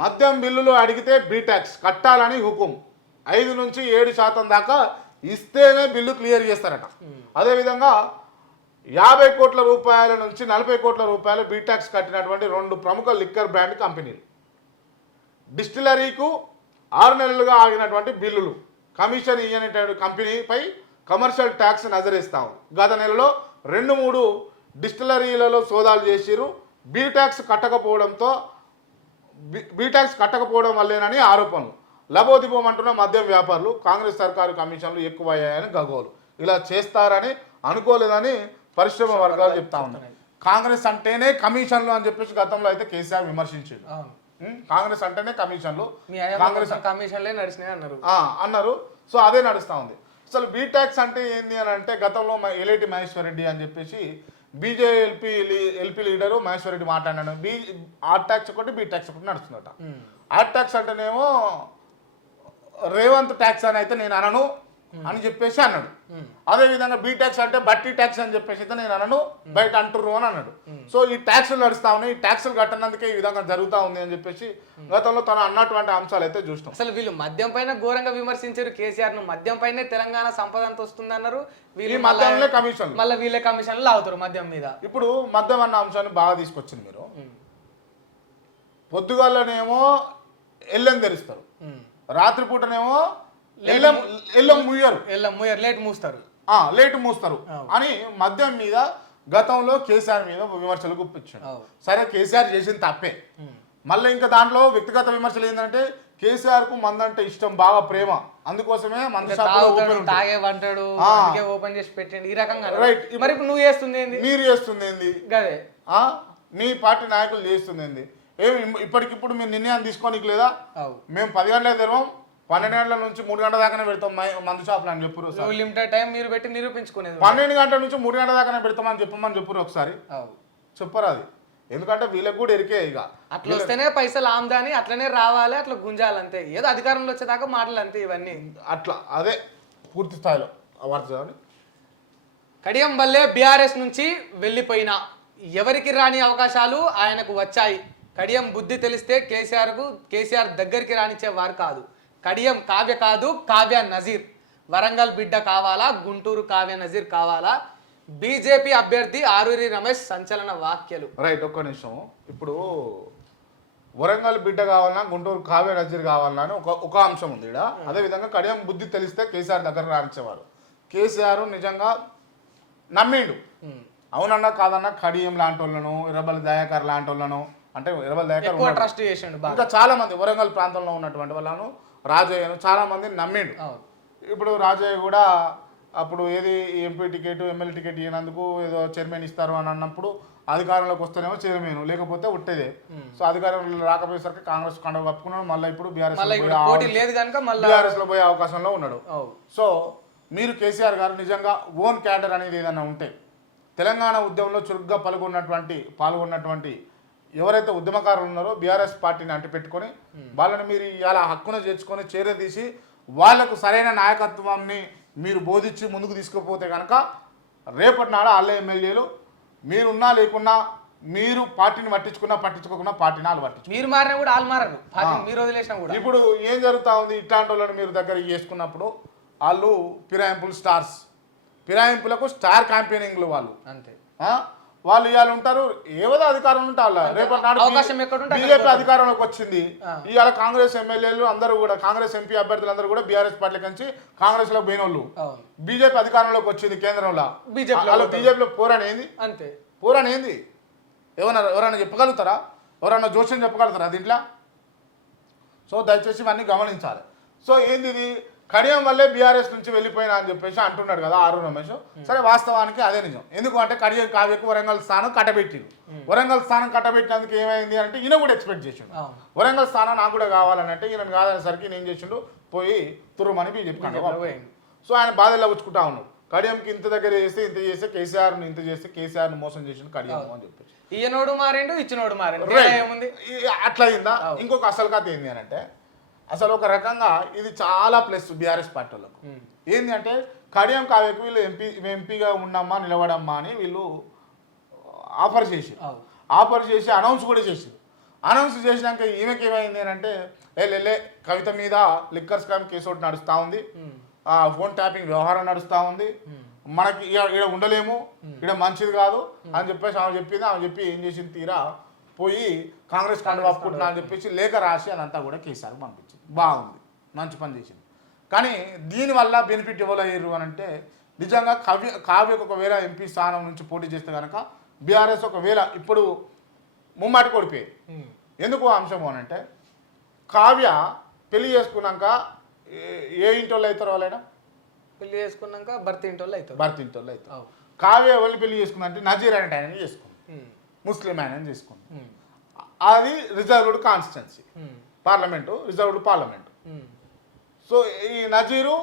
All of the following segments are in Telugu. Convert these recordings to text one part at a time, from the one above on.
మద్యం బిల్లులు అడిగితే బీటాక్స్ కట్టాలని హుకుం 5 నుంచి 7% దాకా ఇస్తేనే బిల్లు క్లియర్ చేస్తారట. అదేవిధంగా 50 కోట్ల రూపాయల నుంచి 40 కోట్ల రూపాయలు బీటాక్స్ కట్టినటువంటి 2 ప్రముఖ లిక్కర్ బ్రాండ్ కంపెనీలు డిస్టిలరీకు 6 నెలలుగా ఆగినటువంటి బిల్లులు కమిషన్ ఇయ్యనటువంటి కంపెనీపై కమర్షియల్ ట్యాక్స్ నజరేస్తాం. గత నెలలో 2-3 డిస్టిలరీలలో సోదాలు చేసిరు. బీటాక్స్ కట్టకపోవడం వల్లేనని ఆరోపణలు. లబోదిబోమంటున్న మద్యం వ్యాపారులు కాంగ్రెస్ సర్కారు కమిషన్లు ఎక్కువయ్యాయని గగోలు. ఇలా చేస్తారని అనుకోలేదని పరిశ్రమ వర్గాలు చెప్తా ఉన్నాయి. కాంగ్రెస్ అంటేనే కమిషన్లు అని చెప్పేసి గతంలో అయితే కేసీఆర్ విమర్శించారు. కాంగ్రెస్ అంటేనే కమిషన్లు, కాంగ్రెస్ కమిషన్లే నడిచినాయి అన్నారు. సో అదే నడుస్తూ ఉంది. అసలు బీటాక్స్ అంటే ఏంటి అని అంటే గతంలో ఎలేటి మహేశ్వర్ రెడ్డి అని చెప్పేసి ఎల్పీ లీడరు మహేశ్వర్ రెడ్డి మాట్లాడినాడు. ఆర్ ట్యాక్స్ ఒకటి బీ ట్యాక్స్ ఒకటి నడుస్తుందట. ఆర్ ట్యాక్స్ అంటేనేమో రేవంత్ ట్యాక్స్ అని అయితే నేను అనను అని చెప్పేసి అన్నాడు. అదేవిధంగా బీ ట్యాక్స్ అంటే బట్టి ట్యాక్స్ అని చెప్పేసి అయితే నేను అనను, బయట అంటుర్రు అని అన్నాడు. సో ఈ ట్యాక్సులు నడుస్తా ఉన్నాయి. ఈ ట్యాక్సులు కట్టనందుకే ఈ విధంగా జరుగుతూ ఉంది అని చెప్పేసి గతంలో తను అన్నటువంటి అంశాలు అయితే చూస్తాం. అసలు వీళ్ళు మద్యం పైన ఘోరంగా విమర్శించారు కేసీఆర్ ను. మద్యం పైనే తెలంగాణ సంపద అంత వస్తుంది అన్నారు. వీళ్ళు మద్యంలో కమిషన్ మళ్ళీ వీళ్ళే కమిషన్లు లాగుతారు మద్యం మీద. ఇప్పుడు మద్యం అన్న అంశాన్ని బాగా తీసుకొచ్చింది మీరు. పొద్దుగాలనేమో ఎల్లెం తెరుస్తారు, రాత్రిపూటనేమో ఎల్లం ముయ్యరు, లేట్ మూస్తారు అని మద్యం మీద గతంలో కేసీఆర్ మీద విమర్శలు గుప్పించాడు. సరే కేసీఆర్ చేసిన తప్పే. మళ్ళీ ఇంకా దాంట్లో వ్యక్తిగత విమర్శలు ఏంటంటే కేసీఆర్ కు మందంటే ఇష్టం, బాగా ప్రేమ, అందుకోసమే మందు తాగేవంటాడు, ఓపెన్ చేసి పెట్టండి ఈ రకంగా. రైట్. మరి నువ్వు చేస్తుంది ఏంది, మీరు చేస్తుంది ఏంది, గదే మీ పార్టీ నాయకులు చేస్తుంది ఏంది? ఏమి ఇప్పటికిప్పుడు మీరు నిర్ణయం తీసుకోనికి లేదా? మేము 10 గంటలకు తెరవం, 12 గంటల నుంచి 3 గంటల దాకానే పెడతాం మందు షాపులు అని చెప్పారు. లిమిటెడ్ టైం మీరు పెట్టి నిరూపించుకునేది. 12 గంటల నుంచి 3 గంటల దాకానే పెడతామని చెప్పారు ఒకసారి. చెప్పరు అది. ఎందుకంటే వీళ్ళకి కూడా ఎరికే. ఇక అట్లా వస్తేనే పైసలు ఆమ్దాని, అట్లనే రావాలి, అట్లా గుంజాలంతే. ఏదో అధికారంలో వచ్చేదాకా మాటలు అంతే ఇవన్నీ. అట్లా అదే పూర్తి స్థాయిలో కడియం వల్లే బీఆర్ఎస్ నుంచి వెళ్ళిపోయిన ఎవరికి రాని అవకాశాలు ఆయనకు వచ్చాయి. కడియం బుద్ధి తెలిస్తే కేసీఆర్ దగ్గరికి రానిచ్చేవారు కాదు. కడియం కావ్య కాదు, కావ్య నజీర్. వరంగల్ బిడ్డ కావాలా, గుంటూరు కావ్య నజీర్ కావాలా? బీజేపీ అభ్యర్థి ఆరూరి రమేష్ సంచలన వ్యాఖ్యలు. రైట్, ఒక్క నిమిషం. ఇప్పుడు వరంగల్ బిడ్డ కావాలన్నా, గుంటూరు కావ్య నజీర్ కావాలన్నా అని ఒక అంశం ఉంది ఇక్కడ. అదేవిధంగా కడియం బుద్ధి తెలిస్తే కేసీఆర్ దగ్గర రానిచ్చేవారు. కేసీఆర్ నిజంగా నమ్మిండు. అవునన్నా కాదన్నా కడియం లాంటి వాళ్ళను, ఇరబల్ దయాకర్ లాంటి వాళ్ళను, అంటే ఇరబల్ దయాకర్ ట్రస్ట్ చేసిండు. ఇంకా చాలా మంది వరంగల్ ప్రాంతంలో ఉన్నటువంటి వాళ్ళను, రాజయ్యను చాలా మంది నమ్మిండు. ఇప్పుడు రాజయ్య కూడా అప్పుడు ఏది ఎంపీ టికెట్, ఎమ్మెల్యే టికెట్ ఇవ్వనందుకు ఏదో చైర్మన్ ఇస్తారు అని అన్నప్పుడు అధికారంలోకి వస్తేనేమో చైర్మన్, లేకపోతే ఉట్టేదే. సో అధికారంలో రాకపోయేసరికి కాంగ్రెస్ కండవ కప్పుకున్నాడు. మళ్ళీ ఇప్పుడు బీఆర్ఎస్ లో పోయే అవకాశంలో ఉన్నాడు. సో మీరు కేసీఆర్ గారు నిజంగా ఓన్ క్యాడర్ అనేది ఏదైనా ఉంటే, తెలంగాణ ఉద్యమంలో చురుగ్గా పాల్గొన్నటువంటి ఎవరైతే ఉద్యమకారులు ఉన్నారో బీఆర్ఎస్ పార్టీని అంటిపెట్టుకొని వాళ్ళని మీరు ఇలా హక్కును చేర్చుకొని చేరదీసి వాళ్లకు సరైన నాయకత్వాన్ని మీరు బోధించి ముందుకు తీసుకుపోతే కనుక రేపటి నాడు వాళ్ళ ఎమ్మెల్యేలు మీరున్నా లేకున్నా, మీరు పార్టీని పట్టించుకోకుండా పార్టీని వాళ్ళు పట్టించు, మీరు మారినా కూడా వాళ్ళు మారరు, మీరు వదిలేసినా కూడా. ఇప్పుడు ఏం జరుగుతూ ఉంది, ఇట్లాంటి వాళ్ళని మీరు దగ్గరికి చేసుకున్నప్పుడు వాళ్ళు ఫిరాయింపులు స్టార్స్, ఫిరాయింపులకు స్టార్ క్యాంపెయినింగ్లు వాళ్ళు అంతే. వాళ్ళు ఇవాళ ఉంటారు, ఏదో అధికారంలో ఉంటారు. రేపటి నాడు బీజేపీ అధికారంలోకి వచ్చింది. ఇవాళ కాంగ్రెస్ ఎమ్మెల్యేలు అందరూ కూడా, కాంగ్రెస్ ఎంపీ అభ్యర్థులు అందరూ కూడా బీఆర్ఎస్ పార్టీకి నుంచి కాంగ్రెస్ లో పోయిన వాళ్ళు. బీజేపీ అధికారంలోకి వచ్చింది కేంద్రంలో, బీజేపీలో పోరానేంది అంతే. పోరానేంది ఎవరైనా చెప్పగలుగుతారా? ఎవరన్నా జోష్యం చెప్పగలుగుతారా దీంట్లో? సో దయచేసి ఇవన్నీ గమనించాలి. సో ఏంది ఇది, కడియం వల్లే బీఆర్ఎస్ నుంచి వెళ్ళిపోయినా అని చెప్పేసి అంటున్నాడు కదా ఆరూరి రమేష్. సరే, వాస్తవానికి అదే నిజం. ఎందుకంటే కడియం కావ్యకు వరంగల్ స్థానం కట్టబెట్టింది. వరంగల్ స్థానం కట్టబెట్టినందుకు ఏమైంది అంటే ఈయన కూడా ఎక్స్పెక్ట్ చేసిండు, వరంగల్ స్థానం నాకు కూడా కావాలని. అంటే ఈయన కాదనేసరికి నేను చేసిండు పోయి తుర్రుమని బీజేపీ కంటే. సో ఆయన బాధల్లో వచ్చుకుంటా ఉన్నాడు. కడియంకి ఇంత దగ్గర చేస్తే కేసీఆర్ని ఇంత చేస్తే కేసీఆర్ని మోసం చేసిండు కడియం అని చెప్పేసి. ఈయనోడు మారిండు, ఇచ్చినోడు మారిండు, అట్లా అయిందా? ఇంకొక అసలు కథ ఏంది అని అంటే, అసలు ఒక రకంగా ఇది చాలా ప్లస్ బీఆర్ఎస్ పార్టీ వాళ్ళకు. ఏంటి అంటే కడియం కావ్యకు వీళ్ళు ఎంపీగా ఉండమ్మా, నిలబడమ్మా అని వీళ్ళు ఆఫర్ చేసి అనౌన్స్ కూడా చేసి అనౌన్స్ చేసినాక ఈమెకి ఏమైంది అని అంటే లే కవిత మీద లిక్కర్ స్కామ్ కేసు ఒకటి నడుస్తూ ఉంది, ఫోన్ ట్యాపింగ్ వ్యవహారం నడుస్తూ ఉంది, మనకి ఇక్కడ ఉండలేము, ఇక్కడ మంచిది కాదు అని చెప్పేసి ఆమె చెప్పింది. ఆమె చెప్పి ఏం చేసింది, తీరా పోయి కాంగ్రెస్ కండ ఒప్పుకుంటున్నా అని చెప్పేసి లేఖ రాసి అదంతా కూడా కేసీఆర్ పంపించింది. బాగుంది, మంచి పని చేసింది. కానీ దీనివల్ల బెనిఫిట్ ఇవ్వలేరు అని అంటే నిజంగా కావ్యకు ఒకవేళ ఎంపీ స్థానం నుంచి పోటీ చేస్తే కనుక బీఆర్ఎస్ ఒకవేళ ఇప్పుడు ముమ్మాటి కొడిపోయేది. ఎందుకు అంశం అని అంటే కావ్య పెళ్లి చేసుకున్నాక ఏ ఇంటి వాళ్ళు అవుతారు, వాళ్ళైనా పెళ్లి చేసుకున్నాక భర్త ఇంటి వాళ్ళు అవుతారు. భర్త ఇంటి వాళ్ళు అవుతారు. కావ్య వాళ్ళు పెళ్లి చేసుకుందంటే నజీర్ అంటే ఆయన చేసుకుంది, ముస్లిం ఆయన చేసుకుంది. అది reserved constituency parliament, reserved parliament. So ఈ నజీరు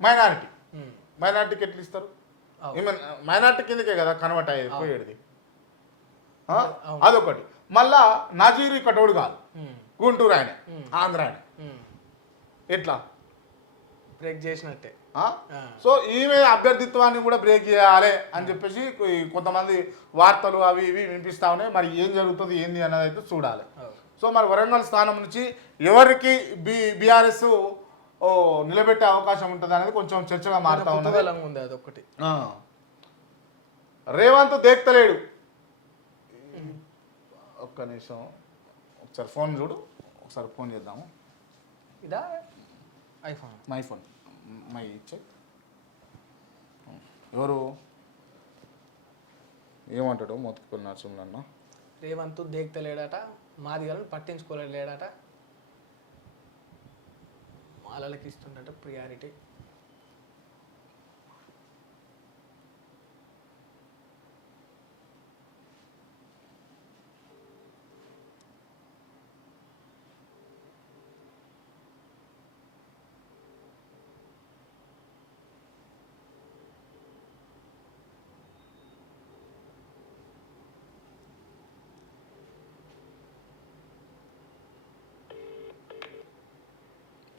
మైనారిటీకి ఎట్లా ఇస్తారు? మైనారిటీ కిందకే కదా కన్వర్ట్ అయ్యేది పోయేది. అదొకటి. మళ్ళా నజీరు ఇక్కడోడు కాదు, గుంటూరు ఆయన, ఆంధ్ర ఆయన. ఎట్లా బ్రేక్ చేసినట్టే. సో ఈమె అభ్యర్థిత్వాన్ని కూడా బ్రేక్ చేయాలి అని చెప్పేసి కొంతమంది వార్తలు అవి ఇవి వినిపిస్తా ఉన్నాయి. మరి ఏం జరుగుతుంది ఏంది అన్నది అయితే చూడాలి. సో మరి వరంగల్ స్థానం నుంచి ఎవరికి బీఆర్ఎస్ నిలబెట్టే అవకాశం ఉంటుంది అనేది కొంచెం చర్చగా మారుతా ఉన్నది. అదొకటి. రేవంత్ దేక్తలేడు. ఒక్క నిమిషం, ఒకసారి ఫోన్ చూడు, ఒకసారి ఫోన్ చేద్దాము. ఇదా ఐఫోన్? మై ఫోన్ మై ఇచ్చే. ఎవరు ఏమంటాడు మొత్తుకుని నరసింహన్న? రేవంత్ దేక్తలేడట, మాదిగలను పట్టించుకోలేడట, మాలలకి ఇస్తుండట ప్రియారిటీ.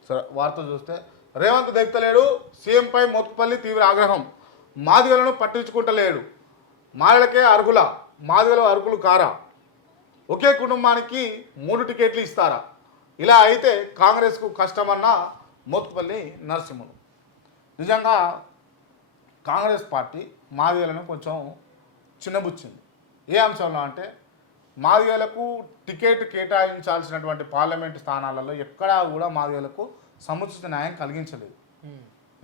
సరే, వార్త చూస్తే రేవంత్ దెక్తలేడు, సీఎంపై మోత్కుపల్లి తీవ్ర ఆగ్రహం, మాదిగలను పట్టించుకుంటలేడు, మాలలకే అర్హుల, మాదిగలు అర్హులు కారా, ఒకే కుటుంబానికి 3 టికెట్లు ఇస్తారా, ఇలా అయితే కాంగ్రెస్కు కష్టమన్న మోత్కుపల్లి నరసింహులు. నిజంగా కాంగ్రెస్ పార్టీ మాదిగలను కొంచెం చిన్నబుచ్చింది. ఏ అంశంలో అంటే మాదిగలకు టికెట్ కేటాయించాల్సినటువంటి పార్లమెంటు స్థానాలలో ఎక్కడా కూడా మాదిగలకు సముచిత న్యాయం కలిగించలేదు.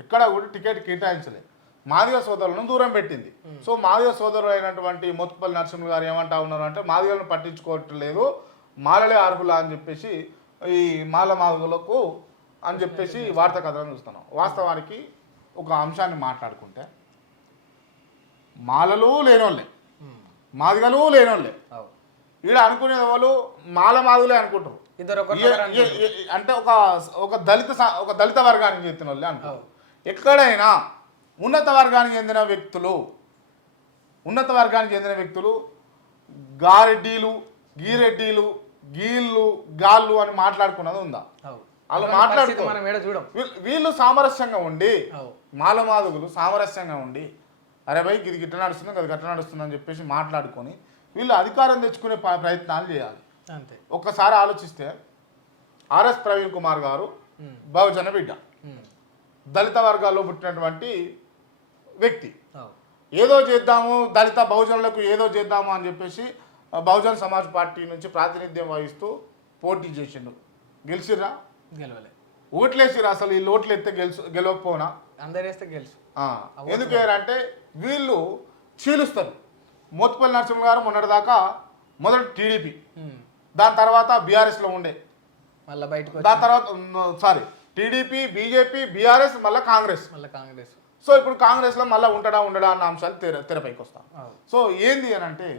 ఎక్కడా కూడా టికెట్ కేటాయించలేదు. మాదిగ సోదరులను దూరం పెట్టింది. సో మాదిగ సోదరుడు అయినటువంటి మోత్కుపల్లి నరసింహులు గారు ఏమంటా ఉన్నారు అంటే మాదిగలను పట్టించుకోవట్లేదు, మాలలే అర్హులా అని చెప్పేసి ఈ మాదిగలకు అని చెప్పేసి వార్తా కథలను చూస్తున్నాం. వాస్తవానికి ఒక అంశాన్ని మాట్లాడుకుంటే మాలలు లేనోళ్ళే, మాదిగలు లేనోళ్ళే. ఈడ అనుకునేది వాళ్ళు మాదిగలే అనుకుంటారు. అంటే ఒక దళిత వర్గానికి చెందిన వాళ్ళే అనుకుంటారు. ఎక్కడైనా ఉన్నత వర్గానికి చెందిన వ్యక్తులు గారెడ్డీలు, గీరెడ్డీలు, గీళ్ళు, గాళ్ళు అని మాట్లాడుకున్నది ఉందా? వాళ్ళు మాట్లాడుకో వీళ్ళు సామరస్యంగా ఉండి, మాదిగలు సామరస్యంగా ఉండి, అరే భయ్ ఇది గిట్ట నడుస్తుంది, అది గట్ట నడుస్తుంది అని చెప్పేసి మాట్లాడుకొని వీళ్ళు అధికారం తెచ్చుకునే ప్రయత్నాలు చేయాలి. అంతే. ఒక్కసారి ఆలోచిస్తే ఆర్ఎస్ ప్రవీణ్ కుమార్ గారు బహుజన బిడ్డ, దళిత వర్గాల్లో పుట్టినటువంటి వ్యక్తి. ఏదో చేద్దాము, దళిత బహుజనులకు ఏదో చేద్దాము అని చెప్పేసి బహుజన్ సమాజ్ పార్టీ నుంచి ప్రాతినిధ్యం వహిస్తూ పోటీ చేసిండు. గెలిచిర్రా? గెలవలే. ఓట్లేసిరా? అసలు వీళ్ళు ఓట్లు ఎత్తే గెలవకపోనా? అందరేస్తే గెలుసు. ఎందుకు అంటే వీళ్ళు చీలుస్తారు. మోత్కుపల్లి నరసింహ గారు మొన్నటిదాకా మొదటి టీడీపీ, దాని తర్వాత బీఆర్ఎస్లో ఉండే, మళ్ళీ బయటకు దాని తర్వాత టీడీపీ, బీజేపీ, బీఆర్ఎస్, మళ్ళీ కాంగ్రెస్. సో ఇప్పుడు కాంగ్రెస్లో మళ్ళీ ఉండడా అన్న అంశాలు తెరపైకి వస్తాం. సో ఏంది అని అంటే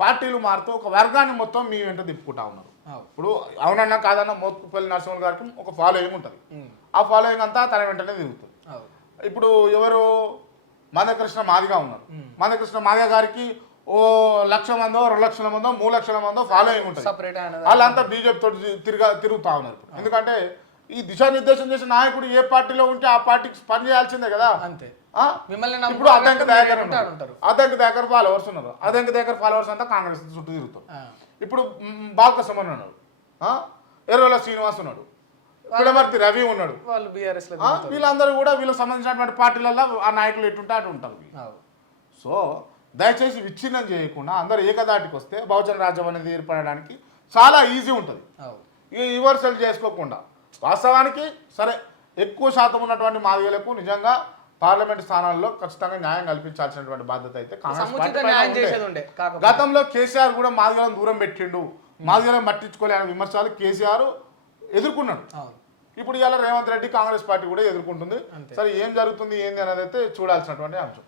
పార్టీలు మారుతూ ఒక వర్గాన్ని మొత్తం మీ వెంట తిప్పుకుంటా ఉన్నారు. ఇప్పుడు అవునన్నా కాదన్నా మోత్కుపల్లి నరసింహ గారికి ఒక ఫాలోయింగ్ ఉంటుంది. ఆ ఫాలోయింగ్ అంతా తన వెంటనే తిరుగుతుంది. ఇప్పుడు ఎవరు మందకృష్ణ మాదిగా ఉన్నారు. మందకృష్ణ మాదిగ గారికి ఓ 1,00,000 మందో, 2 లక్షల మందో, 3 లక్షల మందో ఫాలోయింగ్ ఉంటుంది. వాళ్ళంతా బీజేపీ తోటి తిరుగుతా ఉన్నారు. ఎందుకంటే ఈ దిశానిర్దేశం చేసే నాయకుడు ఏ పార్టీలో ఉంటే ఆ పార్టీకి పని చేయాల్సిందే కదా. అంతే. ఇప్పుడు అద్దంకి దయాకర్ ఫాలోవర్స్ ఉన్నారు. అద్దంకి దయాకర్ ఫాలోవర్స్ అంతా కాంగ్రెస్ చుట్టూ తిరుగుతారు. ఇప్పుడు బాలకృష్ణ ఉన్నాడు, ఎర్రవెల్ల శ్రీనివాస్ ఉన్నాడు, పిడమర్తి రవి ఉన్నాడు, వాళ్ళు బీఆర్ఎస్ లో వీళ్ళందరూ కూడా వీళ్ళకి సంబంధించినటువంటి పార్టీలలో ఆ నాయకులు ఎట్టుంటే అటు ఉంటారు. సో దయచేసి విచ్ఛిన్నం చేయకుండా అందరూ ఏకదాటికి వస్తే బహుజన రాజ్యం అనేది ఏర్పడడానికి చాలా ఈజీ ఉంటుంది. ఇక రివర్సల్ చేసుకోకుండా వాస్తవానికి సరే ఎక్కువ శాతం ఉన్నటువంటి మాదిగలకు నిజంగా పార్లమెంట్ స్థానాల్లో ఖచ్చితంగా న్యాయం కల్పించాల్సినటువంటి బాధ్యత అయితే కాంగ్రెస్ పార్టీ పైన ఉండే. గతంలో కేసీఆర్ కూడా మాదిగలను దూరం పెట్టిండు, మాదిగలను పట్టించుకోలే అనే విమర్శలు కేసీఆర్ ఎదుర్కొన్నాడు. ఇప్పుడు ఇవాళ రేవంత్ రెడ్డి కాంగ్రెస్ పార్టీ కూడా ఎదుర్కొంటుంది. సరే ఏం జరుగుతుంది ఏంది అనేది అయితే చూడాల్సినటువంటి అంశం.